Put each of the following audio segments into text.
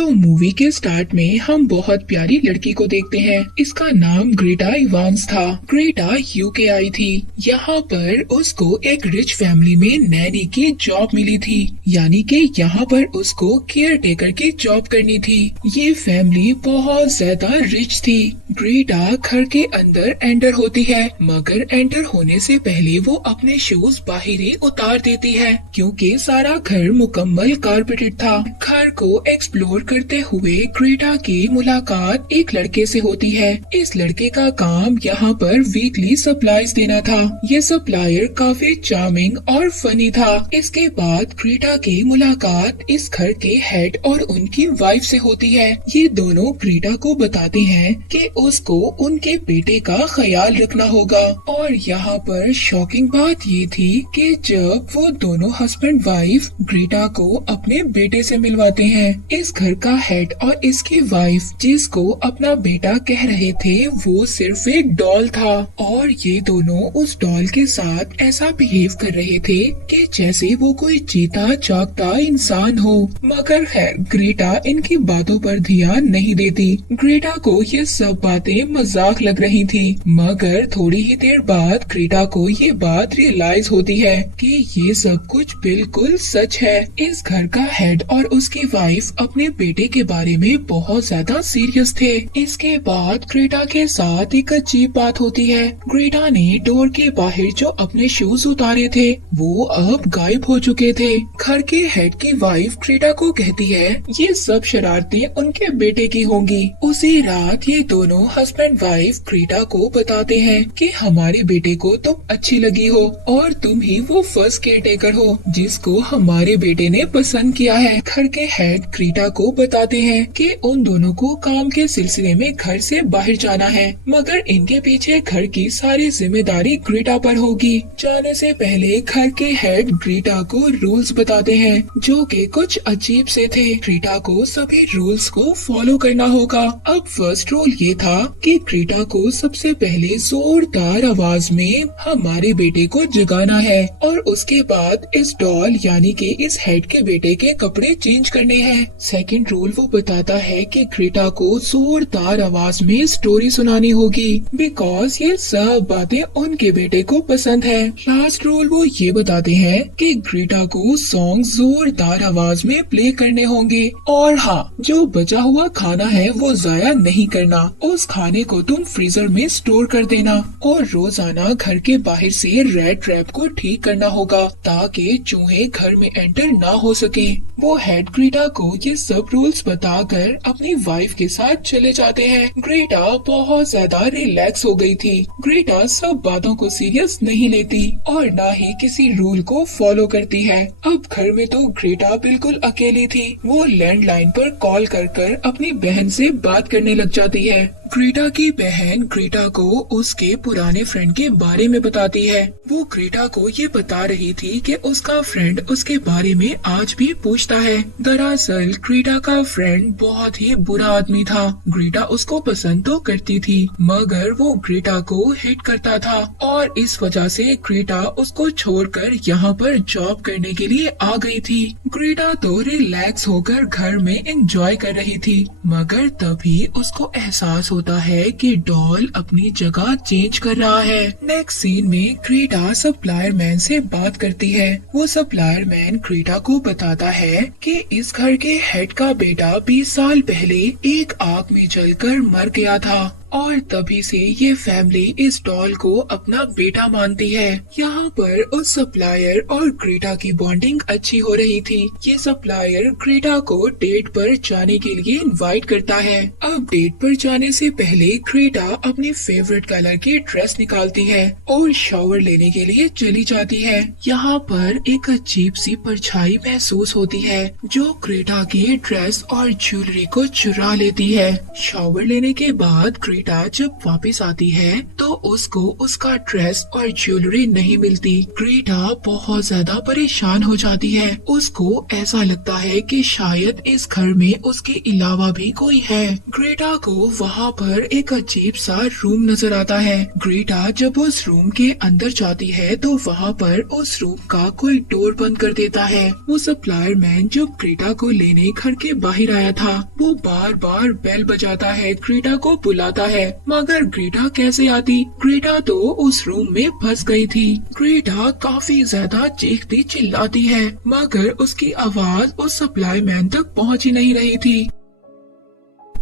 तो मूवी के स्टार्ट में हम बहुत प्यारी लड़की को देखते हैं। इसका नाम ग्रेटा इवांस था। ग्रेटा यूके आई थी। यहाँ पर उसको एक रिच फैमिली में नैनी की जॉब मिली थी, यानी कि यहाँ पर उसको केयर टेकर की जॉब करनी थी। ये फैमिली बहुत ज्यादा रिच थी। ग्रेटा घर के अंदर एंटर होती है, मगर एंटर होने से पहले वो अपने शूज बाहर ही उतार देती है, क्योंकि सारा घर मुकम्मल कारपेटेड था। घर को एक्सप्लोर करते हुए ग्रेटा की मुलाकात एक लड़के से होती है। इस लड़के का काम यहाँ पर वीकली सप्लाईज देना था। ये सप्लायर काफी चार्मिंग और फनी था। इसके बाद ग्रेटा की मुलाकात इस घर के हेड और उनकी वाइफ से होती है। ये दोनों ग्रेटा को बताते हैं कि उसको उनके बेटे का ख्याल रखना होगा। और यहाँ पर शॉकिंग बात ये थी कि जब वो दोनों हस्बैंड वाइफ ग्रेटा को अपने बेटे से मिलवाते हैं, इस घर का हेड और इसकी वाइफ जिसको अपना बेटा कह रहे थे वो सिर्फ एक डॉल था। और ये दोनों उस डॉल के साथ ऐसा बिहेव कर रहे थे कि जैसे वो कोई जीता जागता इंसान हो। मगर खैर ग्रेटा इनकी बातों पर ध्यान नहीं देती। ग्रेटा को ये सब बातें मजाक लग रही थी, मगर थोड़ी ही देर बाद ग्रेटा को ये बात रियलाइज होती है कि ये सब कुछ बिल्कुल सच है। इस घर का हेड और उसकी वाइफ अपने बेटे के बारे में बहुत ज्यादा सीरियस थे। इसके बाद ग्रेटा के साथ एक अजीब बात होती है। ग्रेटा ने डोर के बाहर जो अपने शूज उतारे थे वो अब गायब हो चुके थे। घर के हेड की वाइफ ग्रेटा को कहती है ये सब शरारतें उनके बेटे की होंगी। उसी रात ये दोनों हस्बैंड वाइफ ग्रेटा को बताते हैं कि हमारे बेटे को तुम अच्छी लगी हो और तुम ही वो फर्स्ट केयर टेकर हो जिसको हमारे बेटे ने पसंद किया है। घर के हेड ग्रेटा को बताते हैं कि उन दोनों को काम के सिलसिले में घर से बाहर जाना है, मगर इनके पीछे घर की सारी जिम्मेदारी ग्रेटा पर होगी। जाने से पहले घर के हेड ग्रेटा को रूल्स बताते हैं जो कि कुछ अजीब से थे। ग्रेटा को सभी रूल्स को फॉलो करना होगा। अब फर्स्ट रूल ये था कि ग्रेटा को सबसे पहले जोरदार आवाज में हमारे बेटे को जगाना है और उसके बाद इस डॉल यानी कि इस हेड के बेटे के कपड़े चेंज करने हैं। सेकंड रूल वो बताता है कि ग्रेटा को जोरदार आवाज में स्टोरी सुनानी होगी, बिकॉज ये सब बातें उनके बेटे को पसंद है। लास्ट रूल वो ये बताते हैं कि ग्रेटा को सॉन्ग जोरदार आवाज में प्ले करने होंगे। और हाँ, जो बचा हुआ खाना है वो जाया नहीं करना। उस खाने को तुम फ्रीजर में स्टोर कर देना और रोजाना घर के बाहर से रेड ट्रैप को ठीक करना होगा ताकि चूहे घर में एंटर ना हो सके। वो हेड ग्रेटा को ये सब रूल्स बताकर अपनी वाइफ के साथ चले जाते हैं। ग्रेटा बहुत ज्यादा रिलैक्स हो गई थी। ग्रेटा सब बातों को सीरियस नहीं लेती और ना ही किसी रूल को फॉलो करती है। अब घर में तो ग्रेटा बिल्कुल अकेली थी। वो लैंडलाइन पर कॉल कर अपनी बहन से बात करने लग जाती है। ग्रेटा की बहन ग्रेटा को उसके पुराने फ्रेंड के बारे में बताती है। वो ग्रेटा को ये बता रही थी कि उसका फ्रेंड उसके बारे में आज भी पूछता है। दरअसल ग्रेटा का फ्रेंड बहुत ही बुरा आदमी था। ग्रेटा उसको पसंद तो करती थी, मगर वो ग्रेटा को हिट करता था और इस वजह से ग्रेटा उसको छोड़कर यहाँ पर जॉब करने के लिए आ गई थी। ग्रेटा तो रिलैक्स होकर घर में एंजॉय कर रही थी, मगर तभी उसको एहसास होता है कि डॉल अपनी जगह चेंज कर रहा है। नेक्स्ट सीन में ग्रेटा सप्लायर मैन से बात करती है। वो सप्लायर मैन ग्रेटा को बताता है कि इस घर के हेड का बेटा 20 साल पहले एक आग में जलकर मर गया था और तभी से ये फैमिली इस डॉल को अपना बेटा मानती है। यहाँ पर उस सप्लायर और ग्रेटा की बॉन्डिंग अच्छी हो रही थी। ये सप्लायर ग्रेटा को डेट पर जाने के लिए इनवाइट करता है। अब डेट पर जाने से पहले ग्रेटा अपनी फेवरेट कलर की ड्रेस निकालती है और शावर लेने के लिए चली जाती है। यहाँ पर एक अजीब सी परछाई महसूस होती है जो ग्रेटा की ड्रेस और ज्वेलरी को चुरा लेती है। शावर लेने के बाद ग्रेटा जब वापस आती है तो उसको उसका ड्रेस और ज्वेलरी नहीं मिलती। ग्रेटा बहुत ज्यादा परेशान हो जाती है। उसको ऐसा लगता है कि शायद इस घर में उसके अलावा भी कोई है। ग्रेटा को वहाँ पर एक अजीब सा रूम नजर आता है। ग्रेटा जब उस रूम के अंदर जाती है तो वहाँ पर उस रूम का कोई डोर बंद कर देता है। वो सप्लायर मैन जो ग्रेटा को लेने घर के बाहर आया था वो बार बार बेल बजाता है, ग्रेटा को बुलाता है, मगर ग्रेटा कैसे आती। ग्रेटा तो उस रूम में फंस गई थी। ग्रेटा काफी ज्यादा चीखती चिल्लाती है मगर उसकी आवाज उस सप्लाई मैन तक पहुंच ही नहीं रही थी।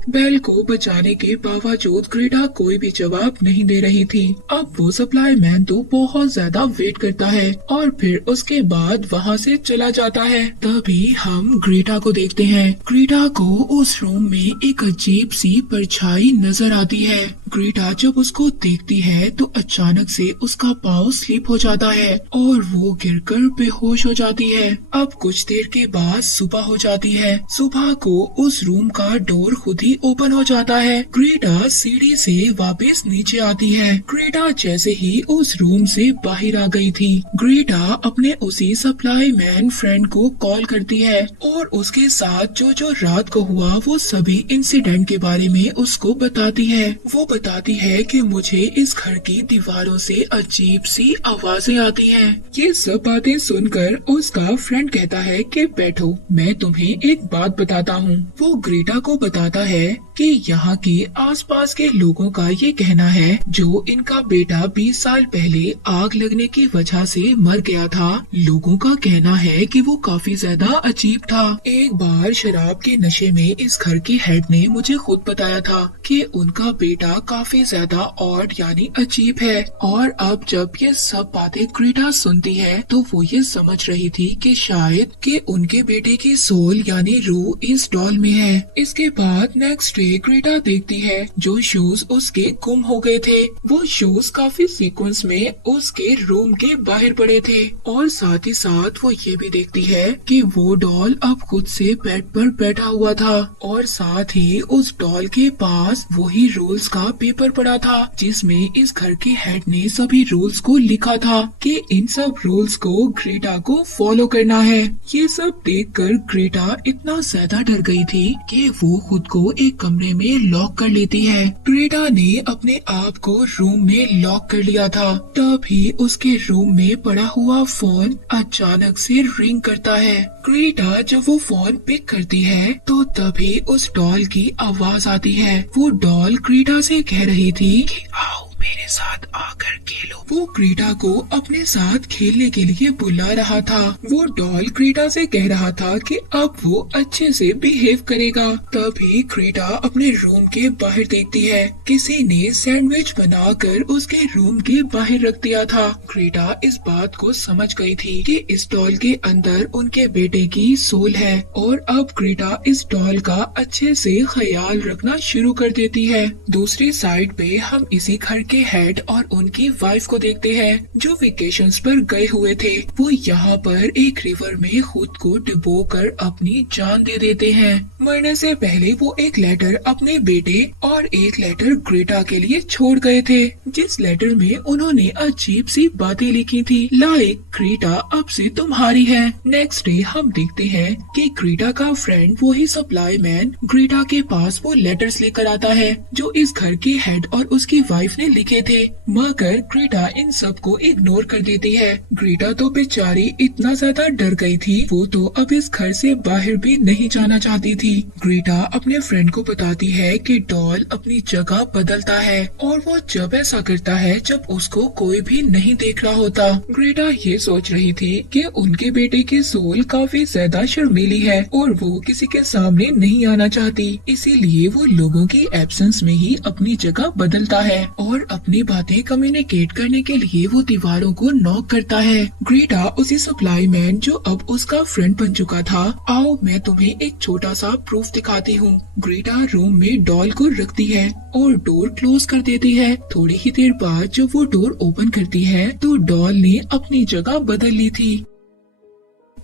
बेल को बचाने के बावजूद ग्रेटा कोई भी जवाब नहीं दे रही थी। अब वो सप्लाई मैन तो बहुत ज्यादा वेट करता है और फिर उसके बाद वहाँ से चला जाता है। तभी हम ग्रेटा को देखते हैं। ग्रेटा को उस रूम में एक अजीब सी परछाई नजर आती है। ग्रेटा जब उसको देखती है तो अचानक से उसका पाँव स्लिप हो जाता है और वो गिरकर बेहोश हो जाती है। अब कुछ देर के बाद सुबह हो जाती है। सुबह को उस रूम का डोर खुद ही ओपन हो जाता है। ग्रेटा सीढ़ी से वापस नीचे आती है। ग्रेटा जैसे ही उस रूम से बाहर आ गई थी, ग्रेटा अपने उसी सप्लाई मैन फ्रेंड को कॉल करती है और उसके साथ जो रात को हुआ वो सभी इंसिडेंट के बारे में उसको बताती है। वो बताती है कि मुझे इस घर की दीवारों से अजीब सी आवाजें आती हैं। ये सब बातें सुनकर उसका फ्रेंड कहता है कि बैठो, मैं तुम्हें एक बात बताता हूँ। वो ग्रेटा को बताता है कि यहाँ के आसपास के लोगों का ये कहना है जो इनका बेटा 20 साल पहले आग लगने की वजह से मर गया था। लोगों का कहना है कि वो काफी ज्यादा अजीब था। एक बार शराब के नशे में इस घर के हेड ने मुझे खुद बताया था कि उनका बेटा काफी ज्यादा ऑड यानी अजीब है। और अब जब ये सब बातें ग्रेटा सुनती है तो वो ये समझ रही थी कि शायद कि उनके बेटे की सोल यानी रूह इस डॉल में है। इसके बाद नेक्स्ट डे ग्रेटा देखती है जो शूज उसके गुम हो गए थे। वो शूज काफी सीक्वेंस में उसके रूम के बाहर पड़े थे और साथ ही साथ वो ये भी देखती है कि वो डॉल अब खुद से बेड पर बैठा हुआ था और साथ ही उस डॉल के पास वही रूल्स का पेपर पड़ा था जिसमें इस घर के हेड ने सभी रूल्स को लिखा था कि इन सब रूल्स को ग्रेटा को फॉलो करना है। ये सब देखकर ग्रेटा इतना ज्यादा डर गई थी कि वो खुद को एक कमरे में लॉक कर लेती है। ग्रेटा ने अपने आप को रूम में लॉक कर लिया था। तभी उसके रूम में पड़ा हुआ फोन अचानक से रिंग करता है। ग्रेटा जब वो फोन पिक करती है तो तभी उस डॉल की आवाज आती है। वो डॉल ग्रेटा से कह रही थी कि आओ मेरे साथ आकर खेलो। वो ग्रेटा को अपने साथ खेलने के लिए बुला रहा था। वो डॉल ग्रेटा से कह रहा था कि अब वो अच्छे से बिहेव करेगा। तभी ग्रेटा अपने रूम के बाहर देखती है किसी ने सैंडविच बनाकर उसके रूम के बाहर रख दिया था। ग्रेटा इस बात को समझ गई थी कि इस डॉल के अंदर उनके बेटे की सोल है और अब ग्रेटा इस डॉल का अच्छे से ख्याल रखना शुरू कर देती है। दूसरी साइड पे हम इसी घर के हेड और उनकी वाइफ को देखते हैं जो वेकेशंस पर गए हुए थे। वो यहाँ पर एक रिवर में खुद को डुबोकर अपनी जान दे देते हैं। मरने से पहले वो एक लेटर अपने बेटे और एक लेटर ग्रेटा के लिए छोड़ गए थे जिस लेटर में उन्होंने अजीब सी बातें लिखी थी लाइक ग्रेटा अब से तुम्हारी है। नेक्स्ट डे हम देखते हैं कि ग्रेटा का फ्रेंड वही सप्लाई मैन ग्रेटा के पास वो लेटर्स लेकर आता है जो इस घर के हेड और उसकी वाइफ ने लिखे थे, मगर ग्रेटा इन सब को इग्नोर कर देती है। ग्रेटा तो बेचारी इतना ज्यादा डर गई थी वो तो अब इस घर से बाहर भी नहीं जाना चाहती थी। ग्रेटा अपने फ्रेंड को बताती है कि डॉल अपनी जगह बदलता है और वो जब ऐसा करता है जब उसको कोई भी नहीं देख रहा होता। ग्रेटा ये सोच रही थी कि उनके बेटे की सोल काफी ज्यादा शर्मीली है और वो किसी के सामने नहीं आना चाहती, इसीलिए वो लोगों की एब्सेंस में ही अपनी जगह बदलता है और अपनी बातें कम्युनिकेट करने के लिए वो दीवारों को नॉक करता है। ग्रेटा उसी सप्लाई मैन जो अब उसका फ्रेंड बन चुका था, आओ मैं तुम्हें एक छोटा सा प्रूफ दिखाती हूँ। ग्रेटा रूम में डॉल को रखती है और डोर क्लोज कर देती है। थोड़ी ही देर बाद जब वो डोर ओपन करती है तो डॉल ने अपनी जगह बदल ली थी।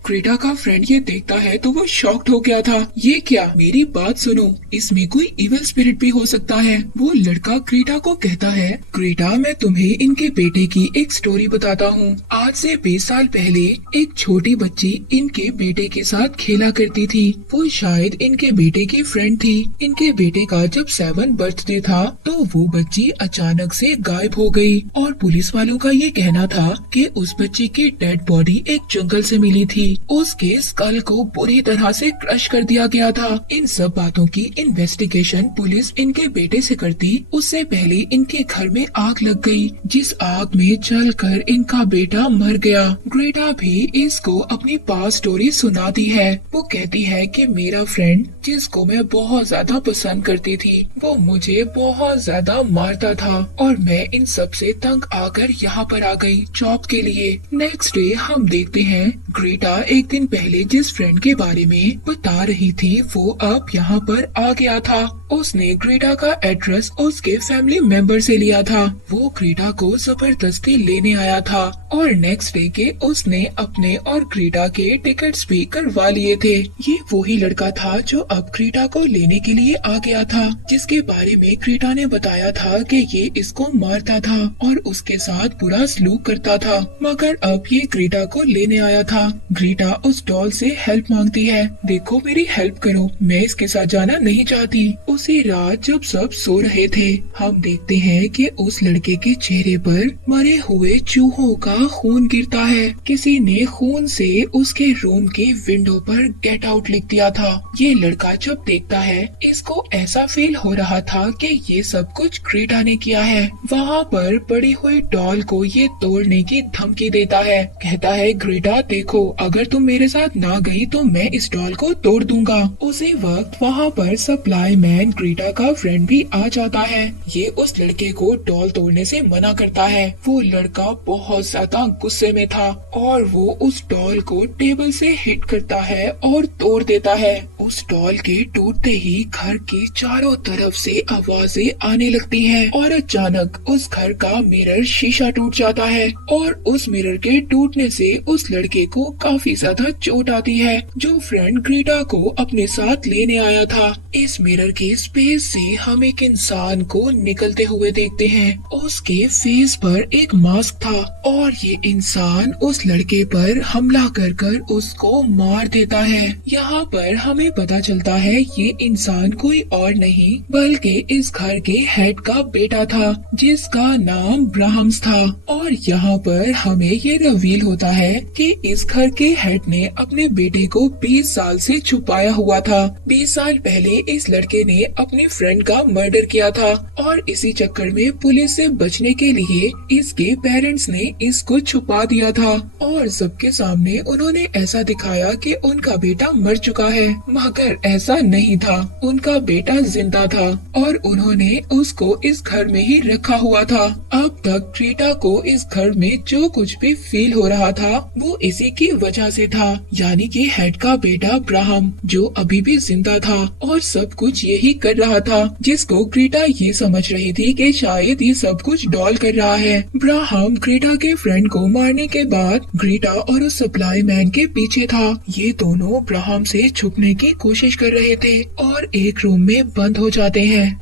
ग्रेटा का फ्रेंड ये देखता है तो वो शॉक्ड हो गया था। ये क्या, मेरी बात सुनो, इसमें कोई इविल स्पिरिट भी हो सकता है। वो लड़का ग्रेटा को कहता है, ग्रेटा मैं तुम्हें इनके बेटे की एक स्टोरी बताता हूँ। आज से 20 साल पहले एक छोटी बच्ची इनके बेटे के साथ खेला करती थी। वो शायद इनके बेटे की फ्रेंड थी। इनके बेटे का जब 7 बर्थडे था तो वो बच्ची अचानक से गायब हो गई और पुलिस वालों का ये कहना था कि उस बच्ची की डेड बॉडी एक जंगल से मिली थी। उसके स्कल को बुरी तरह से क्रश कर दिया गया था। इन सब बातों की इन्वेस्टिगेशन पुलिस इनके बेटे से करती उससे पहले इनके घर में आग लग गई, जिस आग में जलकर इनका बेटा मर गया। ग्रेटा भी इसको अपनी पास्ट स्टोरी सुनाती है। वो कहती है कि मेरा फ्रेंड जिसको मैं बहुत ज्यादा पसंद करती थी वो मुझे बहुत ज्यादा मारता था और मैं इन सब से तंग आकर यहाँ पर आ गई जॉब के लिए। नेक्स्ट डे हम देखते हैं ग्रेटा एक दिन पहले जिस फ्रेंड के बारे में बता रही थी वो अब यहाँ पर आ गया था। उसने ग्रेटा का एड्रेस उसके फैमिली मेंबर से लिया था। वो ग्रेटा को जबरदस्ती लेने आया था और नेक्स्ट डे के उसने अपने और ग्रेटा के टिकट्स भी करवा लिए थे। ये वही लड़का था जो अब ग्रेटा को लेने के लिए आ गया था, जिसके बारे में ग्रेटा ने बताया था कि ये इसको मारता था और उसके साथ बुरा सलूक करता था, मगर अब ये ग्रेटा को लेने आया था। ग्रेटा उस डॉल से हेल्प मांगती है, देखो मेरी हेल्प करो, मैं इसके साथ जाना नहीं चाहती। उसी रात जब सब सो रहे थे हम देखते हैं कि उस लड़के के चेहरे पर मरे हुए चूहों का खून गिरता है। किसी ने खून से उसके रूम के विंडो पर गेट आउट लिख दिया था। ये लड़का जब देखता है इसको ऐसा फील हो रहा था कि ये सब कुछ ग्रेटा ने किया है। वहाँ पर पड़ी हुई डॉल को ये तोड़ने की धमकी देता है। कहता है ग्रेटा देखो, अगर तुम मेरे साथ ना गई तो मैं इस डॉल को तोड़ दूंगा। उसी वक्त वहाँ पर सप्लाई मैन ग्रेटा का फ्रेंड भी आ जाता है। ये उस लड़के को डॉल तोड़ने से मना करता है। वो लड़का बहुत ज्यादा गुस्से में था और वो उस डॉल को टेबल से हिट करता है और तोड़ देता है। उस डॉल के टूटते ही घर के चारों तरफ से आवाजें आने लगती हैं और अचानक उस घर का मिरर शीशा टूट जाता है और उस मिरर के टूटने से उस लड़के को काफी ज्यादा चोट आती है जो फ्रेंड ग्रेटा को अपने साथ लेने आया था। इस मिरर के स्पेस से हम एक इंसान को निकलते हुए देखते हैं। उसके फेस पर एक मास्क था और ये इंसान उस लड़के पर हमला कर उसको मार देता है। यहाँ पर हमें पता चलता है ये इंसान कोई और नहीं बल्कि इस घर के हेड का बेटा था जिसका नाम ब्राह्म्स था। और यहाँ पर हमें ये रिवील होता है कि इस घर के हेड ने अपने बेटे को 20 साल से छुपाया हुआ था। 20 साल पहले इस लड़के ने अपने फ्रेंड का मर्डर किया था और इसी चक्कर में पुलिस से बचने के लिए इसके पेरेंट्स ने इसको छुपा दिया था और सबके सामने उन्होंने ऐसा दिखाया कि उनका बेटा मर चुका है, मगर ऐसा नहीं था। उनका बेटा जिंदा था और उन्होंने उसको इस घर में ही रखा हुआ था। अब तक ग्रेटा को इस घर में जो कुछ भी फील हो रहा था वो इसी की वजह से था, यानी कि हेड का बेटा ब्राह्म जो अभी भी जिंदा था और सब कुछ यही कर रहा था, जिसको ग्रेटा ये समझ रही थी कि शायद ये सब कुछ डॉल कर रहा है। ब्राह्म ग्रेटा के फ्रेंड को मारने के बाद ग्रेटा और उस सप्लाई मैन के पीछे था। ये दोनों ब्राह्म से छुपने की कोशिश कर रहे थे और एक रूम में बंद हो जाते हैं।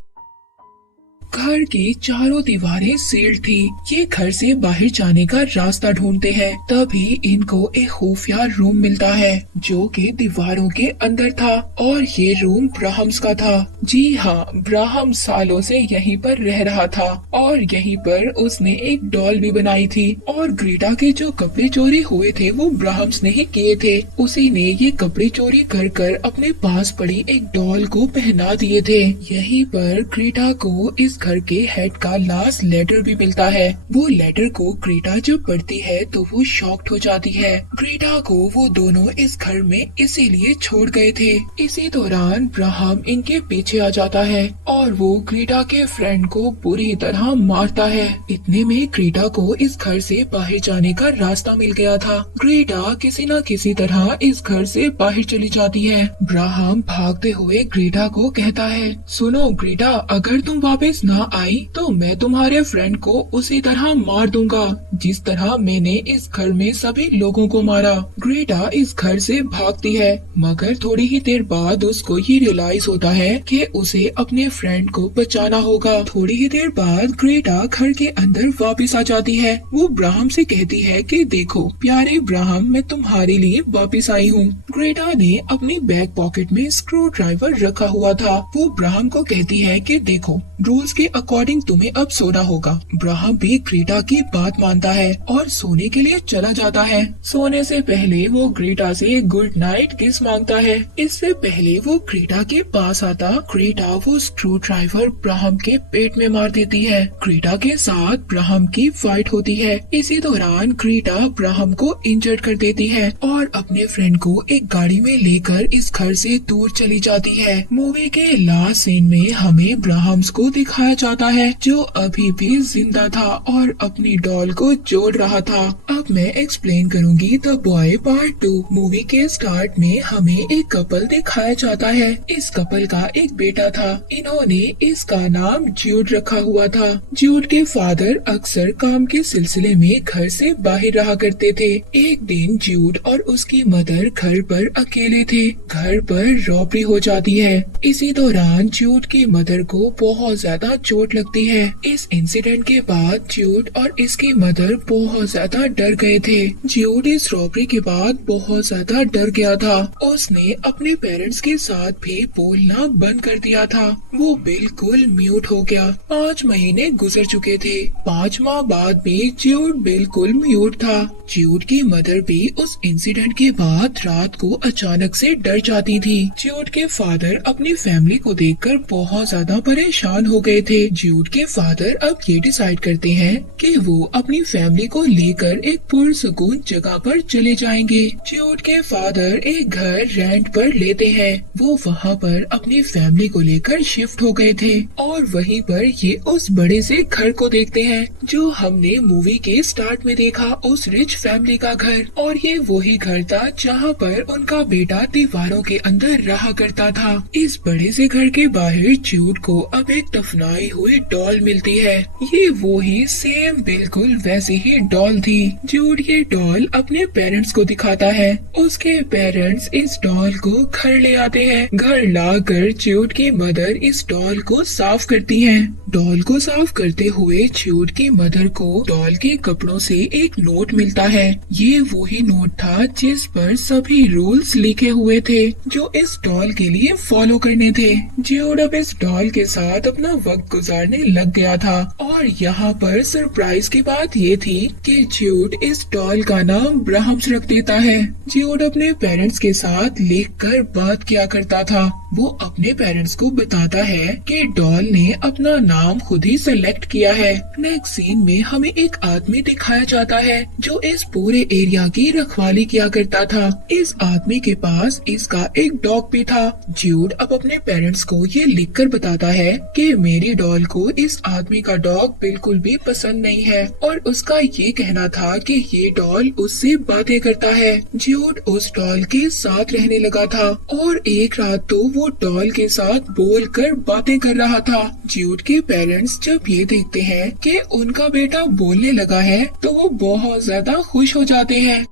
घर की चारों दीवारें सील्ड थी। ये घर से बाहर जाने का रास्ता ढूंढते हैं, तभी इनको एक खुफिया रूम मिलता है जो कि दीवारों के अंदर था और ये रूम ब्राह्म्स का था। जी हाँ, ब्राह्म सालों से यहीं पर रह रहा था और यहीं पर उसने एक डॉल भी बनाई थी और ग्रेटा के जो कपड़े चोरी हुए थे वो ब्राह्म्स ने ही किए थे। उसी ने ये कपड़े चोरी कर अपने पास पड़ी एक डॉल को पहना दिए थे। यहीं पर ग्रेटा को इस घर के हेड का लास्ट लेटर भी मिलता है। वो लेटर को ग्रेटा जब पढ़ती है तो वो शॉक्ड हो जाती है। ग्रेटा को वो दोनों इस घर में इसीलिए छोड़ गए थे। इसी दौरान ब्राह्म इनके पीछे आ जाता है और वो ग्रेटा के फ्रेंड को बुरी तरह मारता है। इतने में ग्रेटा को इस घर से बाहर जाने का रास्ता मिल गया था। ग्रेटा किसी न किसी तरह इस घर से बाहर चली जाती है। ब्राह्म भागते हुए ग्रेटा को कहता है, सुनो ग्रेटा, अगर तुम वापस ना आई तो मैं तुम्हारे फ्रेंड को उसी तरह मार दूंगा जिस तरह मैंने इस घर में सभी लोगों को मारा। ग्रेटा इस घर से भागती है मगर थोड़ी ही देर बाद उसको ये रियलाइज होता है कि उसे अपने फ्रेंड को बचाना होगा। थोड़ी ही देर बाद ग्रेटा घर के अंदर वापस आ जाती है। वो ब्राहम से कहती है कि देखो प्यारे ब्राहम, मैं तुम्हारे लिए वापस आई हूँ। ग्रेटा ने अपनी बैक पॉकेट में स्क्रू ड्राइवर रखा हुआ था। वो ब्राहम को कहती है कि देखो रूल्स के अकॉर्डिंग तुम्हें अब सोना होगा। ब्राहम भी ग्रेटा की बात मानता है और सोने के लिए चला जाता है। सोने से पहले वो ग्रेटा से गुड नाइट किस मांगता है। इससे पहले वो ग्रेटा के पास आता, ग्रेटा वो स्क्रू ड्राइवर ब्राहम के पेट में मार देती है। ग्रेटा के साथ ब्राहम की फाइट होती है। इसी दौरान ग्रेटा ब्राहम को इंजर्ड कर देती है और अपने फ्रेंड को एक गाड़ी में लेकर इस घर से दूर चली जाती है। मूवी के लास्ट सीन में हमें ब्राहम्स को दिखाया जाता है जो अभी भी जिंदा था और अपनी डॉल को जोड़ रहा था। अब मैं एक्सप्लेन करूंगी द बॉय पार्ट 2। मूवी के स्टार्ट में हमें एक कपल दिखाया जाता है। इस कपल का एक बेटा था। इन्होंने इसका नाम ज्यूड रखा हुआ था। ज्यूड के फादर अक्सर काम के सिलसिले में घर से बाहर रहा करते थे। एक दिन ज्यूड और उसकी मदर घर पर अकेले थे। घर पर रॉबरी हो जाती है। इसी दौरान ज्यूड की मदर को बहुत ज्यादा चोट लगती है। इस इंसिडेंट के बाद ज्यूड और इसकी मदर बहुत ज्यादा डर गए थे। ज्यूड इस रॉबरी के बाद बहुत ज्यादा डर गया था। उसने अपने पेरेंट्स के साथ भी बोलना बंद कर दिया था। वो बिल्कुल म्यूट हो गया। 5 महीने गुजर चुके थे। 5 माह बाद भी ज्यूड बिल्कुल म्यूट था। ज्यूड की मदर भी उस इंसिडेंट के बाद रात को अचानक से डर जाती थी। ज्यूड के फादर अपनी फैमिली को देखकर बहुत ज्यादा परेशान हो गए थे। ज्यूड के फादर अब ये डिसाइड करते हैं कि वो अपनी फैमिली को लेकर एक पुरसुकून जगह पर चले जाएंगे। ज्यूड के फादर एक घर रेंट पर लेते हैं। वो वहाँ पर अपनी फैमिली को लेकर शिफ्ट हो गए थे और वहीं पर ये उस बड़े से घर को देखते हैं जो हमने मूवी के स्टार्ट में देखा, उस रिच फैमिली का घर। और ये वही घर था जहाँ पर उनका बेटा दीवारों के अंदर रहा करता था। इस बड़े से घर के बाहर ज्यूड को अब एक दफनाई हुई डॉल मिलती है। ये वो ही सेम बिल्कुल वैसी ही डॉल थी। ज्यूड ये डॉल अपने पेरेंट्स को दिखाता है। उसके पेरेंट्स इस डॉल को घर ले आते हैं। घर लाकर ज्यूड की मदर इस डॉल को साफ करती है। डॉल को साफ करते हुए ज्यूड की मदर को डॉल के कपड़ों से एक नोट मिलता है। ये वही नोट था जिस पर सभी रूल्स लिखे हुए थे जो इस डॉल के लिए फॉलो करने थे। ज्यूड अब इस डॉल के साथ अपना वक्त गुजारने लग गया था और यहाँ पर सरप्राइज की बात ये थी कि ज्यूड इस डॉल का नाम ब्राहम्स रख देता है। ज्यूड अपने पेरेंट्स के साथ लिखकर बात किया करता था। वो अपने पेरेंट्स को बताता है कि डॉल ने अपना नाम खुद ही सेलेक्ट किया है। नेक्स्ट सीन में हमें एक आदमी दिखाया जाता है जो इस पूरे एरिया की रखवाली किया करता था। इस आदमी के पास इसका एक डॉग भी था। ज्यूड अब अपने पेरेंट्स को ये लिखकर बताता है कि मेरी डॉल को इस आदमी का डॉग बिल्कुल भी पसंद नहीं है और उसका ये कहना था कि ये डॉल उससे बातें करता है। ज्यूड उस डॉल के साथ रहने लगा था और एक रात तो वो डॉल के साथ बोलकर बातें कर रहा था। ज्यूड के पेरेंट्स जब ये देखते हैं कि उनका बेटा बोलने लगा है तो वो बहुत ज्यादा खुश हो जाते हैं।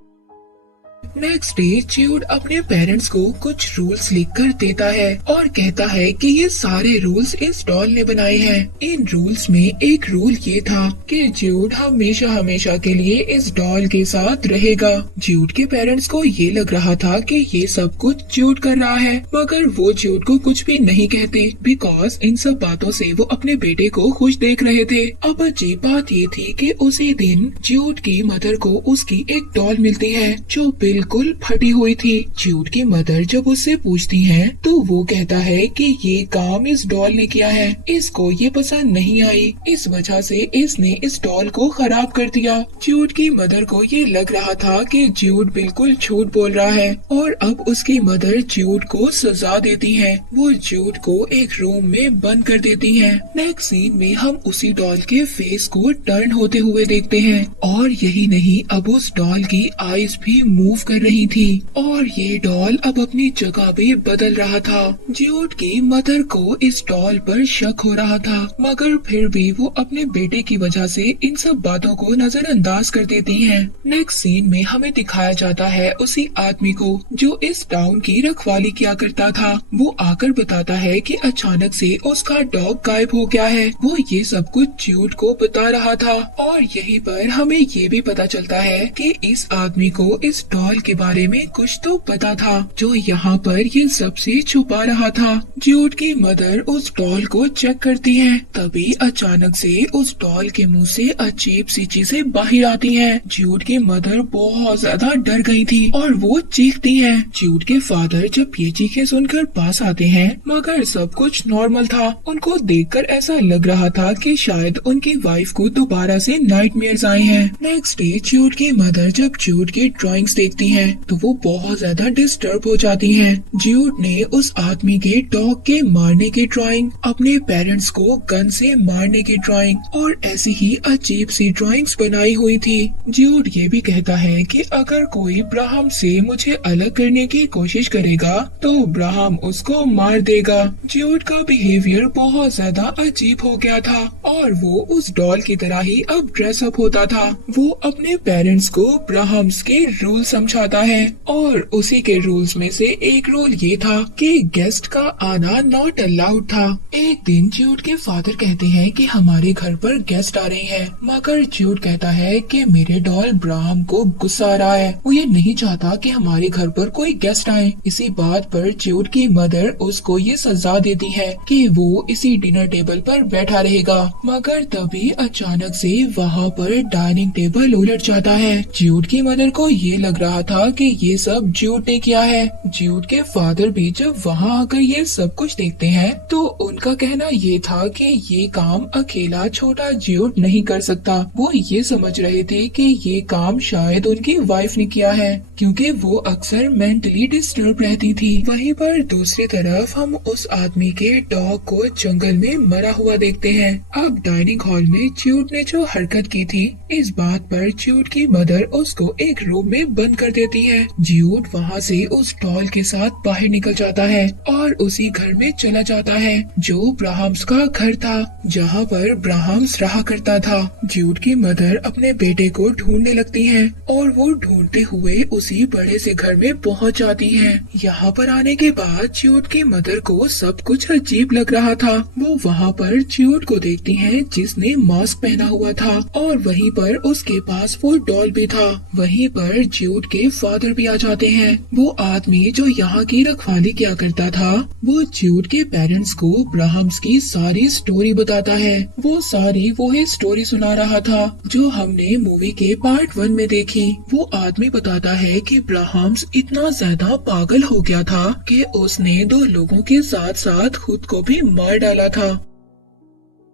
नेक्स्ट डे ज्यूड अपने पेरेंट्स को कुछ रूल्स लिखकर देता है और कहता है कि ये सारे रूल्स इस डॉल ने बनाए हैं। इन रूल्स में एक रूल ये था कि ज्यूड हमेशा हमेशा के लिए इस डॉल के साथ रहेगा। ज्यूड के पेरेंट्स को ये लग रहा था कि ये सब कुछ ज्यूड कर रहा है मगर वो ज्यूड को कुछ भी नहीं कहते बिकॉज इन सब बातों से वो अपने बेटे को खुश देख रहे थे। अब अजीब बात ये थी कि उसी दिन ज्यूड की मदर को उसकी एक डॉल मिलती है जो बिल्कुल फटी हुई थी। ज्यूड की मदर जब उससे पूछती हैं तो वो कहता है कि ये काम इस डॉल ने किया है, इसको ये पसंद नहीं आई, इस वजह से इसने इस डॉल को खराब कर दिया। ज्यूड की मदर को ये लग रहा था कि ज्यूड बिल्कुल झूठ बोल रहा है और अब उसकी मदर ज्यूड को सजा देती है। वो ज्यूड को एक रूम में बंद कर देती है। नेक्स्ट सीन में हम उसी डॉल के फेस को टर्न होते हुए देखते हैं और यही नहीं अब उस डॉल की आईज भी मूव कर रही थी और ये डॉल अब अपनी जगह भी बदल रहा था। ज्यूड की मदर को इस डॉल पर शक हो रहा था, मगर फिर भी वो अपने बेटे की वजह से इन सब बातों को नजरअंदाज कर देती हैं। नेक्स्ट सीन में हमें दिखाया जाता है उसी आदमी को जो इस टाउन की रखवाली किया करता था। वो आकर बताता है कि अचानक से उसका डॉग गायब हो गया है। वो ये सब कुछ ज्यूड को बता रहा था और यहीं पर हमें ये भी पता चलता है कि इस आदमी को इस डॉल के बारे में कुछ तो पता था जो यहाँ पर ये सबसे छुपा रहा था। ज्यूड की मदर उस डॉल को चेक करती है, तभी अचानक से उस डॉल के मुंह से अजीब सी चीजें बाहर आती हैं। ज्यूड की मदर बहुत ज्यादा डर गई थी और वो चीखती हैं। ज्यूड के फादर जब ये चीखें सुनकर पास आते हैं, मगर सब कुछ नॉर्मल था। उनको देखकर ऐसा लग रहा था कि शायद उनकी वाइफ को दोबारा से नाइटमेयर्स आए हैं। नेक्स्ट डे ज्यूड की मदर जब ज्यूड की ड्राइंग्स देखती हैं, तो वो बहुत ज्यादा डिस्टर्ब हो जाती हैं। ज्यूड ने उस आदमी के डॉग के मारने की ड्राइंग, अपने पेरेंट्स को गन से मारने की ड्राइंग और ऐसी ही अजीब सी ड्राइंग्स बनाई हुई थी। ज्यूड ये भी कहता है कि अगर कोई ब्राहम से मुझे अलग करने की कोशिश करेगा तो ब्राहम उसको मार देगा। ज्यूड का बिहेवियर बहुत ज्यादा अजीब हो गया था और वो उस डॉल की तरह ही अब ड्रेसअप होता था। वो अपने पेरेंट्स को ब्राहम्स के रूल समझाता है और उसी के रूल्स में से एक रूल ये था कि गेस्ट का आना नॉट अलाउड था। एक दिन ज्यूड के फादर कहते हैं कि हमारे घर पर गेस्ट आ रहे हैं, मगर ज्यूड कहता है कि मेरे डॉल ब्राहम को गुस्सा आ रहा है, वो ये नहीं चाहता कि हमारे घर पर कोई गेस्ट आए। इसी बात पर ज्यूड की मदर उसको ये सजा देती है कि वो इसी डिनर टेबल पर बैठा रहेगा, मगर तभी अचानक से वहाँ पर डाइनिंग टेबल उलट जाता है। ज्यूड की मदर को ये लग रहा था कि ये सब ज्यूड ने किया है। ज्यूड के फादर भी जब वहाँ आकर ये सब कुछ देखते हैं तो उनका कहना ये था कि ये काम अकेला छोटा ज्यूड नहीं कर सकता। वो ये समझ रहे थे कि ये काम शायद उनकी वाइफ ने किया है, क्योंकि वो अक्सर मेंटली डिस्टर्ब रहती थी। वहीं पर दूसरी तरफ हम उस आदमी के डॉग को जंगल में मरा हुआ देखते हैं। अब डाइनिंग हॉल में ज्यूड ने जो हरकत की थी, इस बात पर ज्यूड की मदर उसको एक रूम में बंद कर देती है। ज्यूड वहाँ से उस डॉल के साथ बाहर निकल जाता है और उसी घर में चला जाता है जो ब्राहम्स का घर था, जहाँ पर ब्राहम्स रहा करता था। ज्यूड की मदर अपने बेटे को ढूंढने लगती हैं और वो ढूंढते हुए उसी बड़े से घर में पहुँच जाती हैं। यहाँ पर आने के बाद ज्यूड की मदर को सब कुछ अजीब लग रहा था। वो वहाँ पर ज्यूड को देखती हैं जिसने मास्क पहना हुआ था और वहीं पर उसके पास वो डॉल भी था। वहीं पर ज्यूड के फादर भी आ जाते हैं। वो आदमी जो यहाँ की रखवाली किया करता था, वो ज्यूड के पेरेंट्स को ब्राहम्स की सारी स्टोरी बताता है। वो सारी वही स्टोरी सुना रहा था जो हमने मूवी के पार्ट 1 में देखी। वो आदमी बताता है कि ब्राहम्स इतना ज्यादा पागल हो गया था कि उसने 2 लोगों के साथ साथ खुद को भी मार डाला था।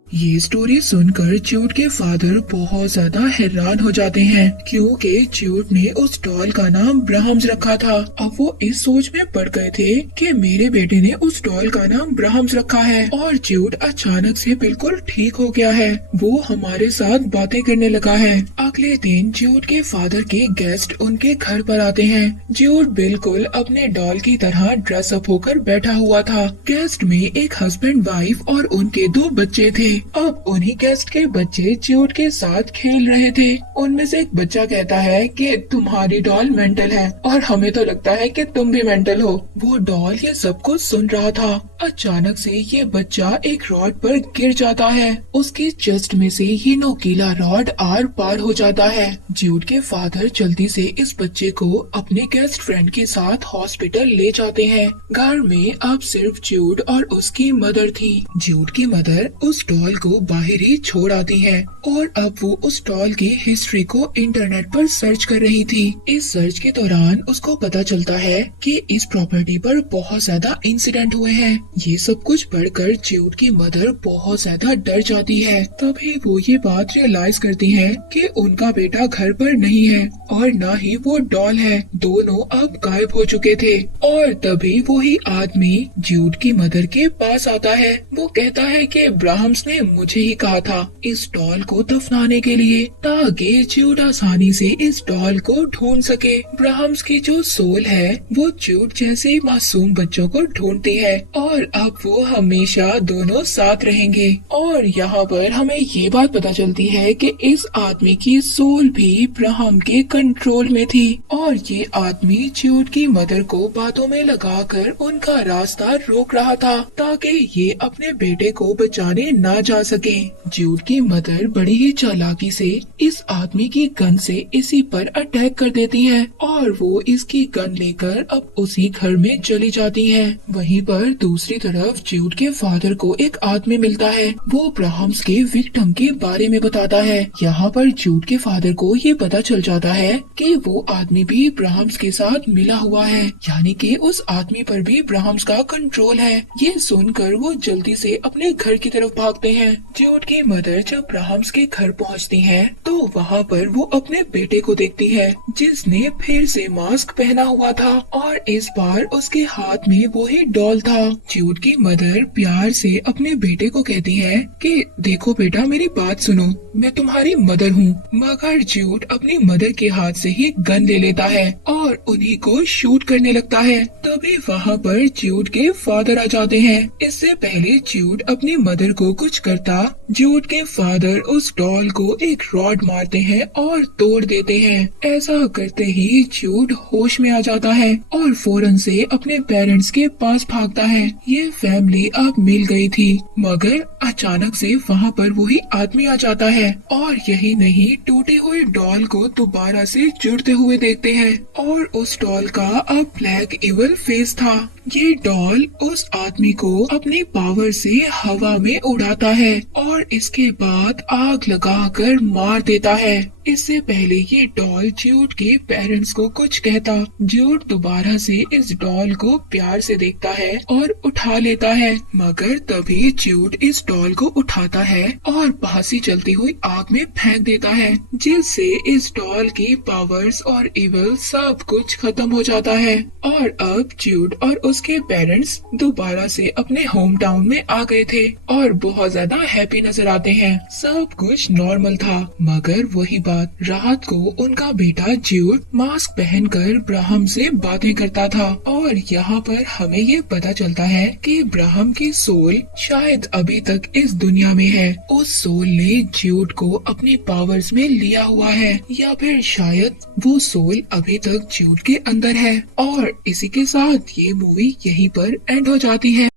ये स्टोरी सुनकर ज्यूड के फादर बहुत ज्यादा हैरान हो जाते हैं, क्योंकि ज्यूड ने उस डॉल का नाम ब्राहम्स रखा था। अब वो इस सोच में पड़ गए थे कि मेरे बेटे ने उस डॉल का नाम ब्राहम्स रखा है और ज्यूड अचानक से बिल्कुल ठीक हो गया है। वो हमारे साथ बातें करने लगा है। अगले दिन ज्यूड के फादर के गेस्ट उनके घर पर आते हैं। ज्यूड बिल्कुल अपने डॉल की तरह ड्रेसअप होकर बैठा हुआ था। गेस्ट में एक हस्बैंड वाइफ और उनके 2 बच्चे थे। अब उन्हीं गेस्ट के बच्चे ज्यूड के साथ खेल रहे थे। उनमें से एक बच्चा कहता है कि तुम्हारी डॉल मेंटल है और हमें तो लगता है कि तुम भी मेंटल हो। वो डॉल ये सब कुछ सुन रहा था। अचानक से ये बच्चा एक रॉड पर गिर जाता है। उसके चेस्ट में से ये नोकीला रॉड आर पार हो जाता है। ज्यूड के फादर जल्दी से इस बच्चे को अपने गेस्ट फ्रेंड के साथ हॉस्पिटल ले जाते हैं। घर में अब सिर्फ ज्यूड और उसकी मदर थी। ज्यूड की मदर उस डॉल को बाहर ही छोड़ आती है और अब वो उस डॉल की हिस्ट्री को इंटरनेट पर सर्च कर रही थी। इस सर्च के दौरान उसको पता चलता है कि इस प्रॉपर्टी पर बहुत ज्यादा इंसिडेंट हुए हैं। ये सब कुछ पढ़कर ज्यूड की मदर बहुत ज्यादा डर जाती है। तभी वो ये बात रियलाइज करती है कि उनका बेटा घर पर नहीं है और न ही वो डॉल है। दोनों अब गायब हो चुके थे और तभी वही आदमी ज्यूड की मदर के पास आता है। वो कहता है कि ब्राहम्स ने तुमने मुझे ही कहा था इस डॉल को दफनाने के लिए, ताकि ज्यूड आसानी से इस डॉल को ढूंढ सके। ब्राह्म्स की जो सोल है वो ज्यूड जैसे मासूम बच्चों को ढूंढती है और अब वो हमेशा दोनों साथ रहेंगे। और यहाँ पर हमें ये बात पता चलती है कि इस आदमी की सोल भी ब्राह्म के कंट्रोल में थी और ये आदमी ज्यूड की मदर को बातों में लगाकर उनका रास्ता रोक रहा था ताकि ये अपने बेटे को बचाने ना जा सके। ज्यूड की मदर बड़ी ही चालाकी से इस आदमी की गन से इसी पर अटैक कर देती है और वो इसकी गन लेकर अब उसी घर में चली जाती है। वहीं पर दूसरी तरफ ज्यूड के फादर को एक आदमी मिलता है, वो ब्राह्म्स के विक्टिम के बारे में बताता है। यहाँ पर ज्यूड के फादर को ये पता चल जाता है कि वो आदमी भी ब्राह्म्स के साथ मिला हुआ है, यानी कि उस आदमी पर भी ब्राह्म्स का कंट्रोल है। ये सुनकर वो जल्दी से अपने घर की तरफ भागते हैं। ज्यूड की मदर जब ब्राह्म्स के घर पहुँचती है तो वहाँ पर वो अपने बेटे को देखती है जिसने फिर से मास्क पहना हुआ था और इस बार उसके हाथ में वो ही डॉल था। ज्यूड की मदर प्यार से अपने बेटे को कहती है कि देखो बेटा, मेरी बात सुनो, मैं तुम्हारी मदर हूँ। मगर ज्यूड अपनी मदर के हाथ से ही गन ले लेता है और उन्हीं को शूट करने लगता है। तभी वहाँ पर ज्यूड के फादर आ जाते हैं। इससे पहले ज्यूड अपनी मदर को कुछ करता, ज्यूड के फादर उस डॉल को एक रॉड मारते हैं और तोड़ देते हैं। ऐसा करते ही ज्यूड होश में आ जाता है और फौरन से अपने पेरेंट्स के पास भागता है। ये फैमिली अब मिल गई थी, मगर अचानक से वहाँ पर वही आदमी आ जाता है और यही नहीं, टूटे हुए डॉल को दोबारा से जुड़ते हुए देखते हैं और उस डॉल का अब ब्लैक इवल फेस था। ये डॉल उस आदमी को अपनी पावर से हवा में उड़ाता है और इसके बाद आग लगाकर मार देता है। इससे पहले ये डॉल ज्यूड के पेरेंट्स को कुछ कहता, ज्यूड दोबारा से इस डॉल को प्यार से देखता है और उठा लेता है, मगर तभी ज्यूड इस डॉल को उठाता है और पासी चलती हुई आग में फेंक देता है, जिससे इस डॉल की पावर्स और इवल सब कुछ खत्म हो जाता है। और अब ज्यूड और उसके पेरेंट्स दोबारा से अपने होम टाउन में आ गए थे और बहुत ज्यादा हैप्पी नजर आते हैं। सब कुछ नॉर्मल था, मगर वही रात को उनका बेटा ज्यूड मास्क पहनकर ब्राह्म से बातें करता था और यहाँ पर हमें ये पता चलता है कि ब्राह्म की सोल शायद अभी तक इस दुनिया में है। उस सोल ने ज्यूड को अपनी पावर्स में लिया हुआ है या फिर शायद वो सोल अभी तक ज्यूड के अंदर है। और इसी के साथ ये मूवी यहीं पर एंड हो जाती है।